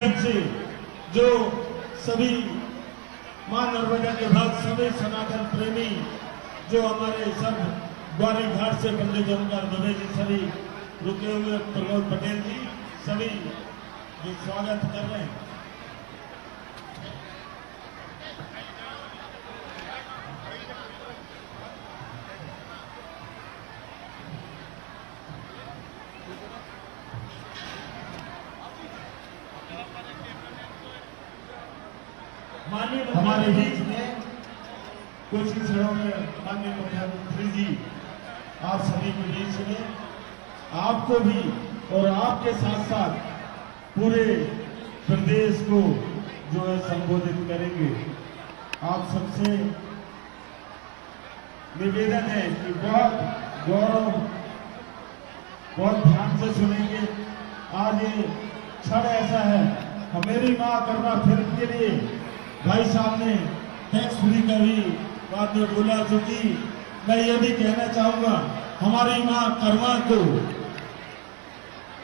से जो सभी मां नर्मदा के भक्त, सभी सनातन प्रेमी जो हमारे सब ग्वारी घाट से पंडित ओमकार दवे जी, सभी रुके हुए प्रमोद पटेल जी, सभी जो स्वागत कर रहे हैं। हमारे बीच में कुछ ही क्षणों में माननीय मुख्यमंत्री जी आप सभी के बीच में आपको भी और आपके साथ साथ पूरे प्रदेश को जो है संबोधित करेंगे। आप सबसे निवेदन है कि बहुत गौरव, बहुत ध्यान से सुनेंगे। आज ये क्षण ऐसा है, मेरी मां कर्मा फिल्म के लिए भाई साहब ने टैक्स फ्री का भी बात में बोला, क्योंकि मैं ये भी कहना चाहूंगा हमारी मां कर्मा को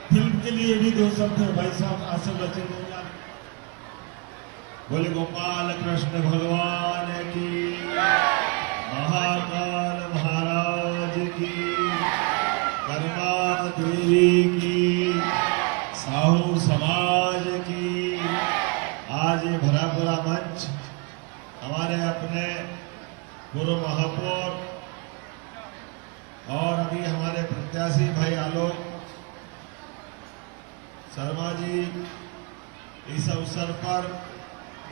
फिल्म के लिए भी दो शब्द भाई साहब आशीर्वचन देंगे। बोले गोपाल कृष्ण भगवान की, महाकाल महाराज की, कर्मा देवी की, साहू समाज की। आज ये भरा भरा मंच हमारे अपने पूर्व महापौर और अभी हमारे प्रत्याशी भाई आलोक शर्मा जी, इस अवसर पर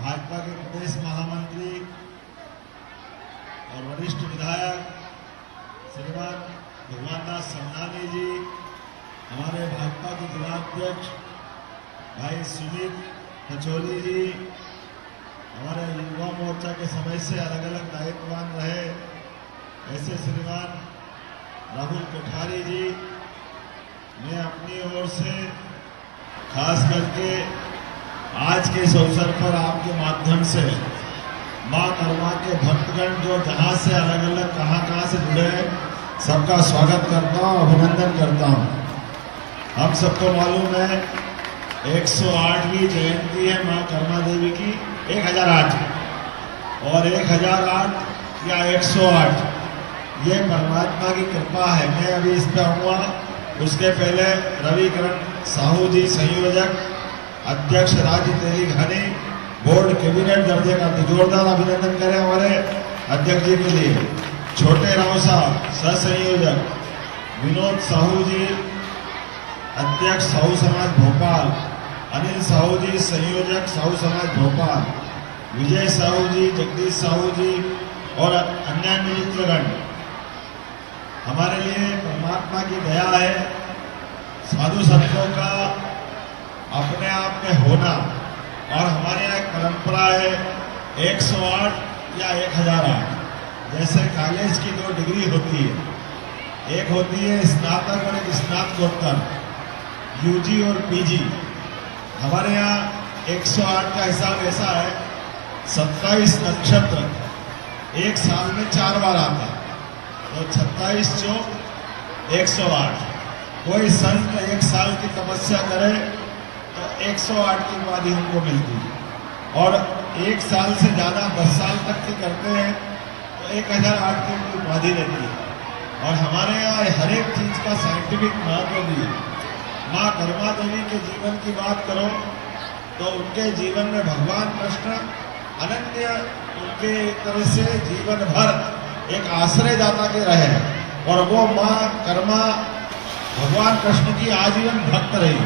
भाजपा के प्रदेश महामंत्री और वरिष्ठ विधायक श्रीमान भगवान दास समनानी जी, हमारे भाजपा के जिलाध्यक्ष भाई सुमित कचौली जी, हमारे युवा मोर्चा के समय से अलग अलग दायित्ववान रहे ऐसे श्रीमान राहुल कोठारी जी, मैं अपनी ओर से खास करके आज के इस अवसर पर आपके माध्यम से मां कर्मा के भक्तगण जो जहां से अलग अलग कहां से जुड़े हैं, सबका स्वागत करता हूं, अभिनंदन करता हूं। हम सबको मालूम है 108वीं जयंती है मां कर्मा देवी की, 1008 और 1008 या 108 ये परमात्मा की कृपा है। मैं अभी इस पे आऊंगा, उसके पहले रविकरण साहू जी, संयोजक अध्यक्ष राज्य तेली घानी, बोर्ड कैबिनेट दर्जे का जोरदार अभिनंदन करें हमारे अध्यक्ष जी के लिए। छोटे राव साहब सह संयोजक, विनोद साहू जी अध्यक्ष साहू समाज भोपाल, अनिल साहू जी संयोजक साहू समाज भोपाल, विजय साहू जी, जगदीश साहू जी और अन्य मित्रगण। हमारे लिए परमात्मा की दया है, साधु संतों का अपने आप में होना। और हमारे यहाँ एक परंपरा है 108 या 1008। जैसे कॉलेज की 2 डिग्री होती है, एक होती है स्नातक और एक स्नातकोत्तर, यूजी और पीजी। हमारे यहाँ 108 का हिसाब ऐसा है, 27 नक्षत्र एक साल में 4 बार आता है, तो 27 चौक 108। कोई संत 1 साल की तपस्या करे तो 108 की उपाधि उनको मिलती है, और 1 साल से ज्यादा 10 साल तक के करते हैं तो 1008 की उनकी उपाधि रहती है। और हमारे यहाँ हर एक चीज का साइंटिफिक महत्व भी है। मां कर्मा देवी के जीवन की बात करो तो उनके जीवन में भगवान कृष्ण अनन्य, उनके एक तरह से जीवन भर एक आश्रयदाता के रहे, और वो मां कर्मा भगवान कृष्ण की आजीवन भक्त रही,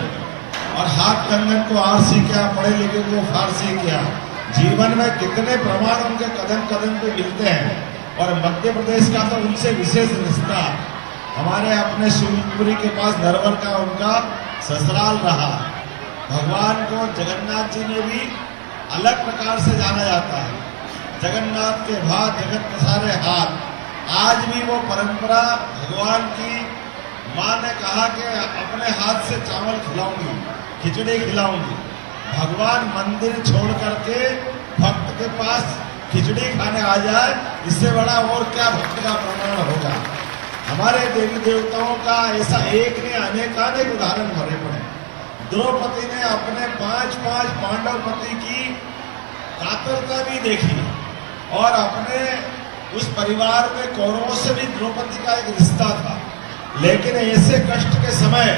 और हाथ कंगन को आरसी किया, पढ़े लिखे को फारसी किया। जीवन में कितने प्रमाण उनके कदम कदम पे मिलते हैं, और मध्य प्रदेश का तो उनसे विशेष रिश्ता, हमारे अपने शिवपुरी के पास नरवर का उनका ससुराल रहा। भगवान को जगन्नाथ जी में भी अलग प्रकार से जाना जाता है, जगन्नाथ के बाद जगत के सारे हाथ। आज भी वो परंपरा भगवान की, मां ने कहा कि अपने हाथ से चावल खिलाऊंगी, खिचड़ी खिलाऊंगी। भगवान मंदिर छोड़ करके भक्त के पास खिचड़ी खाने आ जाए, इससे बड़ा और क्या भक्त का प्रमाण होगा। हमारे देवी देवताओं का ऐसा एक ने अनेकानेक उदाहरण भरे पड़े। द्रौपदी ने अपने 5 पांडव पति की कातरता भी देखी और अपने उस परिवार में कौरवों से भी द्रौपदी का एक रिश्ता था। लेकिन ऐसे कष्ट के समय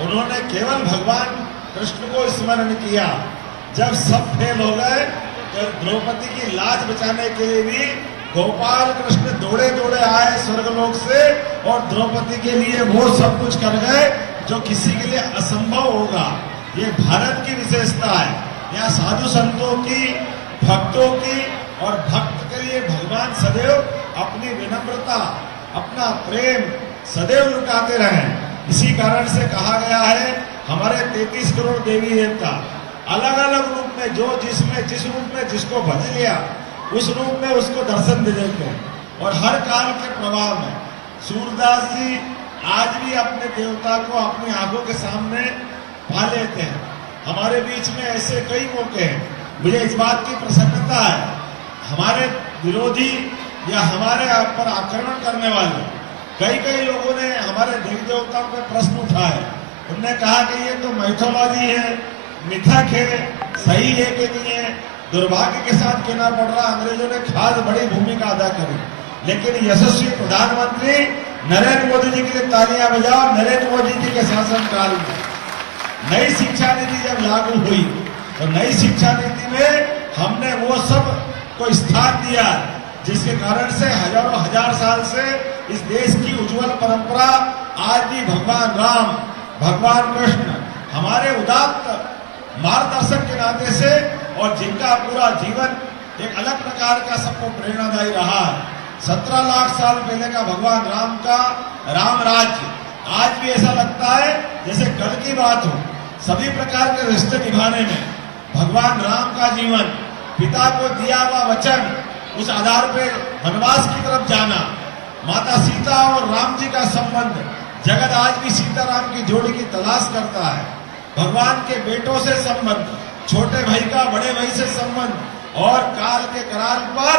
उन्होंने केवल भगवान कृष्ण को स्मरण किया। जब सब फेल हो गए तो द्रौपदी की लाज बचाने के लिए भी गोपाल कृष्ण दौड़े दौड़े आए स्वर्गलोक से और द्रौपदी के लिए वो सब कुछ कर गए जो किसी के लिए असंभव होगा। ये भारत की विशेषता है। यहाँ साधु संतों की, भक्तों की और भक्त के लिए भगवान सदैव अपनी विनम्रता, अपना प्रेम सदैव लुटाते रहे। इसी कारण से कहा गया है हमारे 33 करोड़ देवी देवता अलग अलग रूप में जो जिस रूप में जिसको भज लिया उस रूप में उसको दर्शन दे देते हैं। और हर काल के प्रभाव में सूरदास जी आज भी अपने देवता को अपनी आंखों के सामने पा लेते हैं। हमारे बीच में ऐसे कई मौके हैं। मुझे इस बात की प्रसन्नता है, हमारे विरोधी या हमारे पर आक्रमण करने वाले कई लोगों ने हमारे देवी देवताओं पर प्रश्न उठाए। उनने कहा कि ये तो मैथोलॉजी है, मिथक है, सही है कि नहीं है। दुर्भाग्य के साथ कहना पड़ रहा, अंग्रेजों ने खास बड़ी भूमिका अदा करी। लेकिन यशस्वी प्रधानमंत्री नरेंद्र मोदी जी के लिए तालियां बजाओ। नरेंद्र मोदी जी के शासनकाल में नई शिक्षा नीति जब लागू हुई तो नई शिक्षा नीति में हमने वो सब को स्थान दिया जिसके कारण से हजारों हजार साल से इस देश की उज्जवल परंपरा आज भी भगवान राम, भगवान कृष्ण हमारे उदात्त मार्गदर्शक के नाते से और जिनका पूरा जीवन एक अलग प्रकार का सबको प्रेरणादायी रहा है। 17 लाख साल पहले का भगवान राम का राम राज्य आज भी ऐसा लगता है जैसे कल की बात हो। सभी प्रकार के रिश्ते निभाने में भगवान राम का जीवन, पिता को दिया हुआ वचन, उस आधार पर वनवास की तरफ जाना, माता सीता और राम जी का संबंध, जगत आज भी सीताराम की जोड़ी की तलाश करता है। भगवान के बेटों से संबंध, छोटे भाई का बड़े भाई से संबंध और काल के करार पर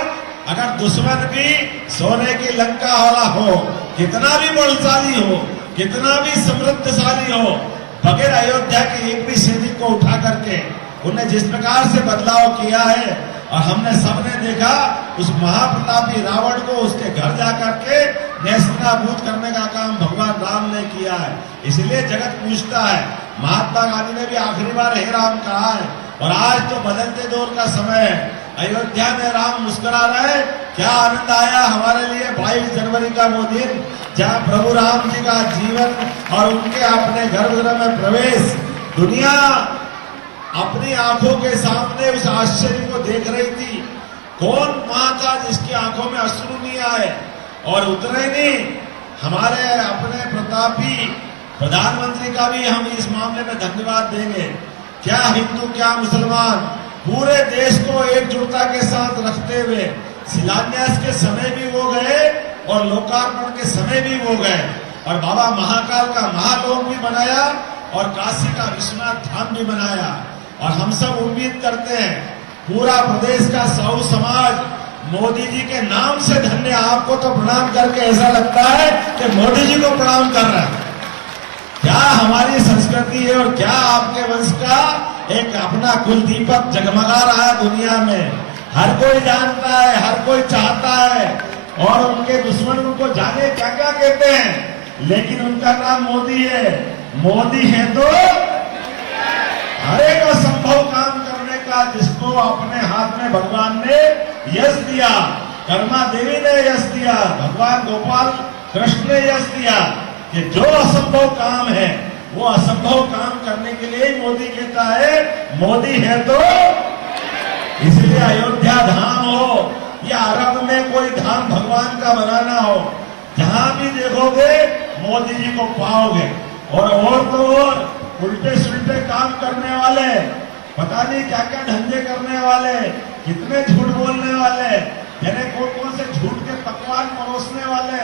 अगर दुश्मन भी सोने की लंका वाला हो, कितना भी बलशाली हो, कितना भी समृद्धशाली हो, बगैर अयोध्या के एक भी सैनिक को उठा करके उन्हें जिस प्रकार से बदलाव किया है और हमने सबने देखा उस महाप्रतापी रावण को उसके घर जाकर के नेस्तनाबूद करने का काम भगवान राम ने किया है। इसलिए जगत पूछता है, महात्मा गांधी ने भी आखिरी बार हे राम कहा है। और आज तो बदलते दौर का समय है। अयोध्या में राम मुस्कुरा रहे, क्या आनंद आया हमारे लिए 22 जनवरी का वो दिन जहाँ प्रभु राम जी का जीवन और उनके अपने गर्भगृह में प्रवेश, दुनिया अपनी आंखों के सामने उस आश्चर्य को देख रही थी। कौन मां था जिसकी आंखों में अश्रु नहीं आए और उतरे नहीं। हमारे अपने प्रतापी प्रधानमंत्री का भी हम इस मामले में धन्यवाद देंगे। क्या हिंदू क्या मुसलमान पूरे देश को एकजुटता के साथ रखते हुए शिलान्यास के समय भी वो गए और लोकार्पण के समय भी वो गए और बाबा महाकाल का महालोक भी बनाया और काशी का विश्वनाथ धाम भी बनाया। और हम सब उम्मीद करते हैं पूरा प्रदेश का साहू समाज मोदी जी के नाम से धन्य। आपको तो प्रणाम करके ऐसा लगता है कि मोदी जी को प्रणाम कर रहा है। क्या हमारी संस्कृति है और क्या आपके वंश का एक अपना कुल दीपक जगमगा रहा है दुनिया में। हर कोई जानता है, हर कोई चाहता है और उनके दुश्मन उनको जाने क्या क्या कहते हैं, लेकिन उनका नाम मोदी है। मोदी है तो हर एक असंभव काम करने का जिसको अपने हाथ में भगवान ने यश दिया, कर्मा देवी ने यश दिया, भगवान गोपाल कृष्ण ने यश दिया कि जो असंभव काम है वो असंभव काम करने के लिए ही मोदी कहता है मोदी है तो। इसलिए अयोध्या धाम हो या अरब में कोई धाम भगवान का बनाना हो, जहां भी देखोगे मोदी जी को पाओगे। और तो और उल्टे सुल्टे काम करने वाले, पता नहीं क्या क्या धंधे करने वाले, कितने झूठ बोलने वाले, यानी कौन से झूठ के पकवान परोसने वाले,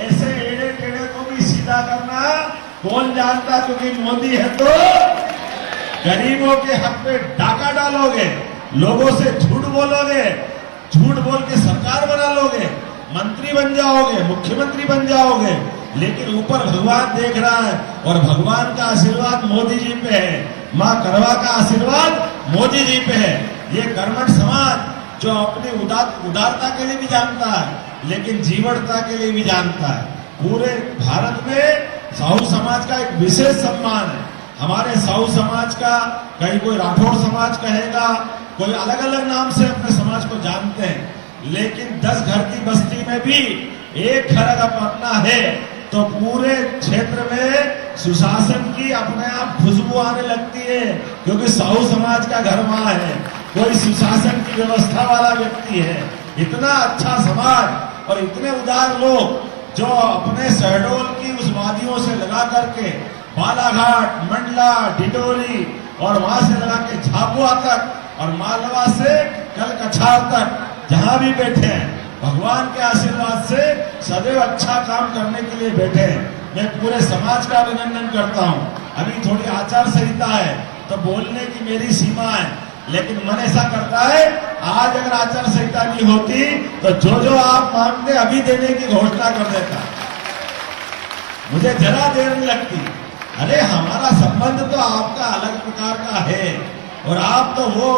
ऐसे एड़े टेढ़े को भी सीधा करना कौन जानता। क्योंकि मोदी है तो गरीबों के हक पे डाका डालोगे, लोगों से झूठ बोलोगे, झूठ बोल के सरकार बना लोगे, मंत्री बन जाओगे, मुख्यमंत्री बन जाओगे, लेकिन ऊपर भगवान देख रहा है और भगवान का आशीर्वाद मोदी जी पे है, माँ करवा का आशीर्वाद मोदी जी पे है। ये कर्मठ समाज जो अपनी उदारता के लिए भी जानता है लेकिन जीवटता के लिए भी जानता है। पूरे भारत में साहू समाज का एक विशेष सम्मान है। हमारे साहू समाज का कहीं कोई राठौड़ समाज कहेगा, कोई अलग अलग नाम से अपने समाज को जानते हैं, लेकिन 10 घर की बस्ती में भी एक घर अगर अपना है तो पूरे क्षेत्र में सुशासन की अपने आप खुशबू आने लगती है, क्योंकि साहू समाज का घर वहां है, कोई सुशासन की व्यवस्था वाला व्यक्ति है। इतना अच्छा समाज और इतने उदार लोग जो अपने शहडोल की उस वादियों से लगा करके बालाघाट, मंडला, डिडोरी और वहां से लगा के झाबुआ तक और मालवा से कलकछार तक जहां भी बैठे हैं, भगवान के आशीर्वाद से सदैव अच्छा काम करने के लिए बैठे हैं। मैं पूरे समाज का अभिनंदन करता हूं। अभी थोड़ी आचार संहिता है तो बोलने की मेरी सीमा है, लेकिन मन ऐसा करता है आज अगर आचार संहिता नहीं होती तो जो आप मांगते अभी देने की घोषणा कर देता। मुझे जरा देर नहीं लगती। अरे हमारा संबंध तो आपका अलग प्रकार का है और आप तो वो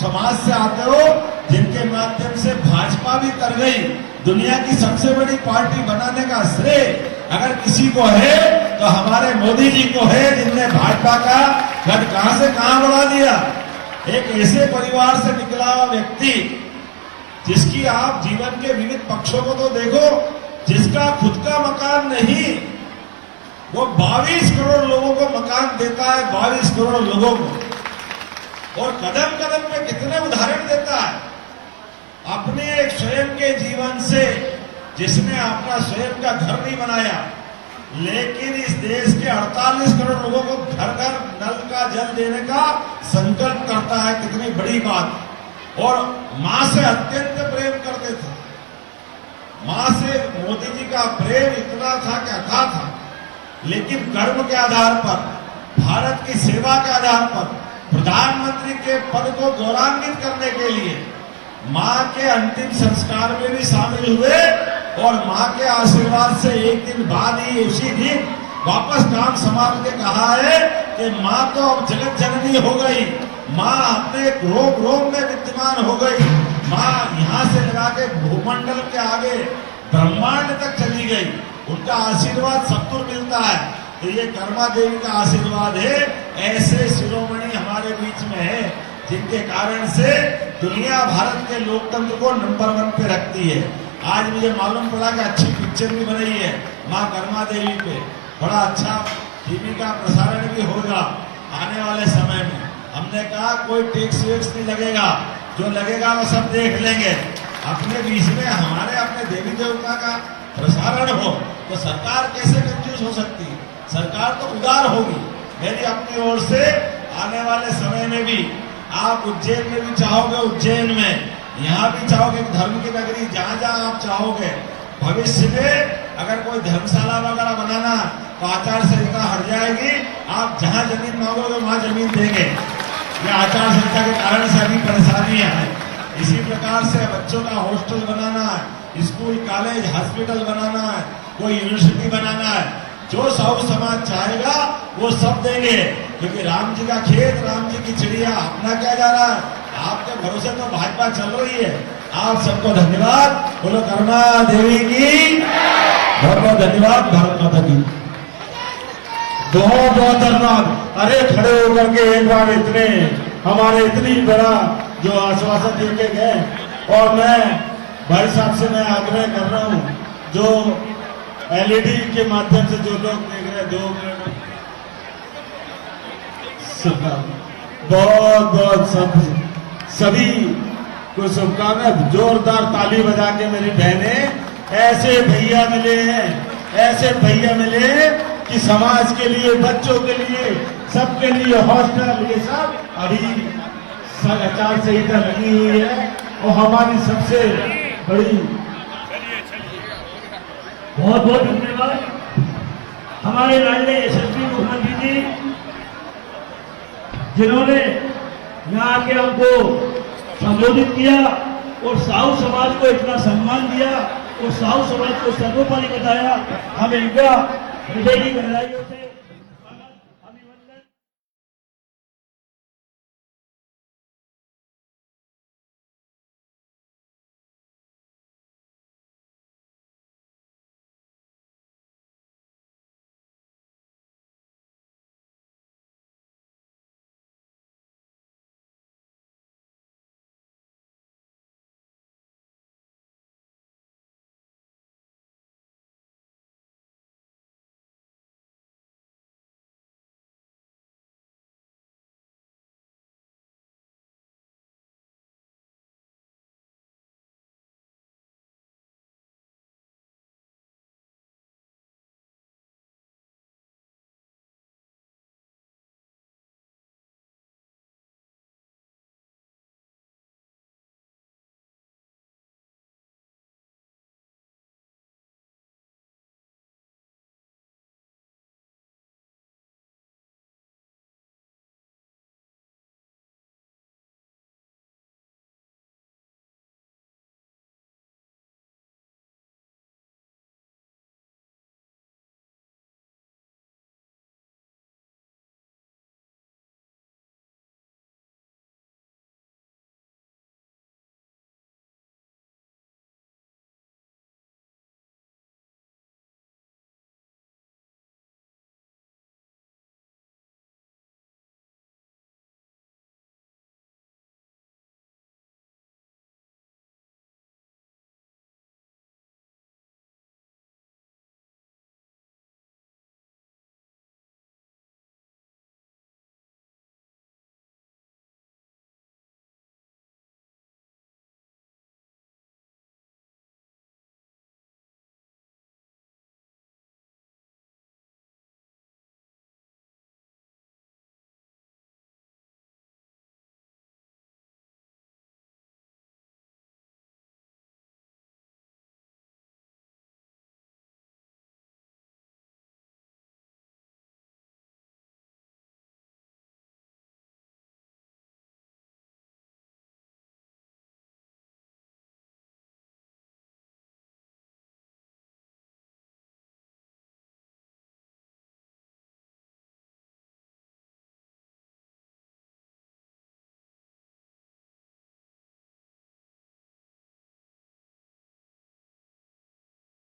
समाज से आते हो जिनके माध्यम से भाजपा भी तर गई। दुनिया की सबसे बड़ी पार्टी बनाने का श्रेय अगर किसी को है तो हमारे मोदी जी को है, जिनने भाजपा का कद कहां से कहां बढ़ा दिया। एक ऐसे परिवार से निकला हुआ व्यक्ति जिसकी आप जीवन के विविध पक्षों को तो देखो, जिसका खुद का मकान नहीं, वो 22 करोड़ लोगों को मकान देता है, 22 करोड़ लोगों को, और कदम कदम पे कितने उदाहरण देता है अपने एक स्वयं के जीवन से, जिसने अपना स्वयं का घर नहीं बनाया, लेकिन इस देश के 48 करोड़ लोगों को घर घर नल का जल देने का संकल्प करता है। कितनी बड़ी बात। और मां से अत्यंत प्रेम करते थे। मां से मोदी जी का प्रेम इतना था कि अथाह था, लेकिन कर्म के आधार पर, भारत की सेवा के आधार पर, प्रधानमंत्री के पद को गौरवान्वित करने के लिए मां के अंतिम संस्कार में भी शामिल हुए और मां के आशीर्वाद से एक दिन बाद ही उसी दिन वापस काम संभाल के कहा है कि मां तो अब जगत जननी हो गई, मां अपने रोम रोम में विद्यमान हो गई, मां यहां से लगा के भूमंडल के आगे ब्रह्मांड तक चली गई। उनका आशीर्वाद सबको मिलता है। तो ये कर्मा देवी का आशीर्वाद है। ऐसे शिरोमणि हमारे बीच में है जिनके कारण से दुनिया भारत के लोकतंत्र को नंबर 1 पे रखती है। आज मुझे मालूम पड़ा कि अच्छी पिक्चर भी बनी है मां कर्मा देवी पे, बड़ा अच्छा टीवी का प्रसारण भी होगा आने वाले समय में। हमने कहा कोई टैक्स वेक्स नहीं लगेगा, जो लगेगा वो सब देख लेंगे। अपने बीच में हमारे अपने देवी देवता का प्रसारण हो तो सरकार कैसे कंफ्यूज हो सकती है? सरकार तो उदार होगी। मेरी अपनी ओर से आने वाले समय में भी आप उज्जैन में भी चाहोगे, उज्जैन में, यहाँ भी चाहोगे धर्म की नगरी, जहां जहां आप चाहोगे, भविष्य में अगर कोई धर्मशाला वगैरह बनाना तो आचार संहिता हट जाएगी। आप जहां जमीन मांगोगे वहां जमीन देंगे। ये आचार संहिता के कारण से अभी परेशानियां हैं। इसी प्रकार से बच्चों का हॉस्टल बनाना है, स्कूल, कॉलेज, हॉस्पिटल बनाना है, कोई यूनिवर्सिटी बनाना है, जो साहू समाज चाहेगा वो सब देंगे, क्योंकि राम जी का खेत, राम जी की चिड़िया, अपना क्या जा रहा है? आपके भरोसे तो भाजपा चल रही है। आप सबको धन्यवाद। बोलो कर्मा देवी की बहुत बहुत धन्यवाद। भारत माता की बहुत बहुत धन्यवाद। अरे खड़े होकर के एक बार इतने हमारे इतनी बड़ा जो आश्वासन दे के गए, और मैं भाई साहब से मैं आग्रह कर रहा हूं, जो एलईडी के माध्यम से जो लोग देख रहे हैं, 2 मिनट बहुत बहुत सभी को शुभकामनाएं। जोरदार ताली बजा के मेरी बहनें, ऐसे भैया मिले हैं, ऐसे भैया मिले कि समाज के लिए, बच्चों के लिए, सबके लिए हॉस्टल, ये सब अभी आचार संहिता लगी हुई है और हमारी सबसे बड़ी बहुत बहुत धन्यवाद। हमारे राज्य यशस्वी मुख्यमंत्री जी, जिन्होंने यहाँ आके हमको संबोधित किया और साहू समाज को इतना सम्मान दिया, और साहू समाज को सर्वोपरि बताया। हम इनका हृदय की गहराइयों से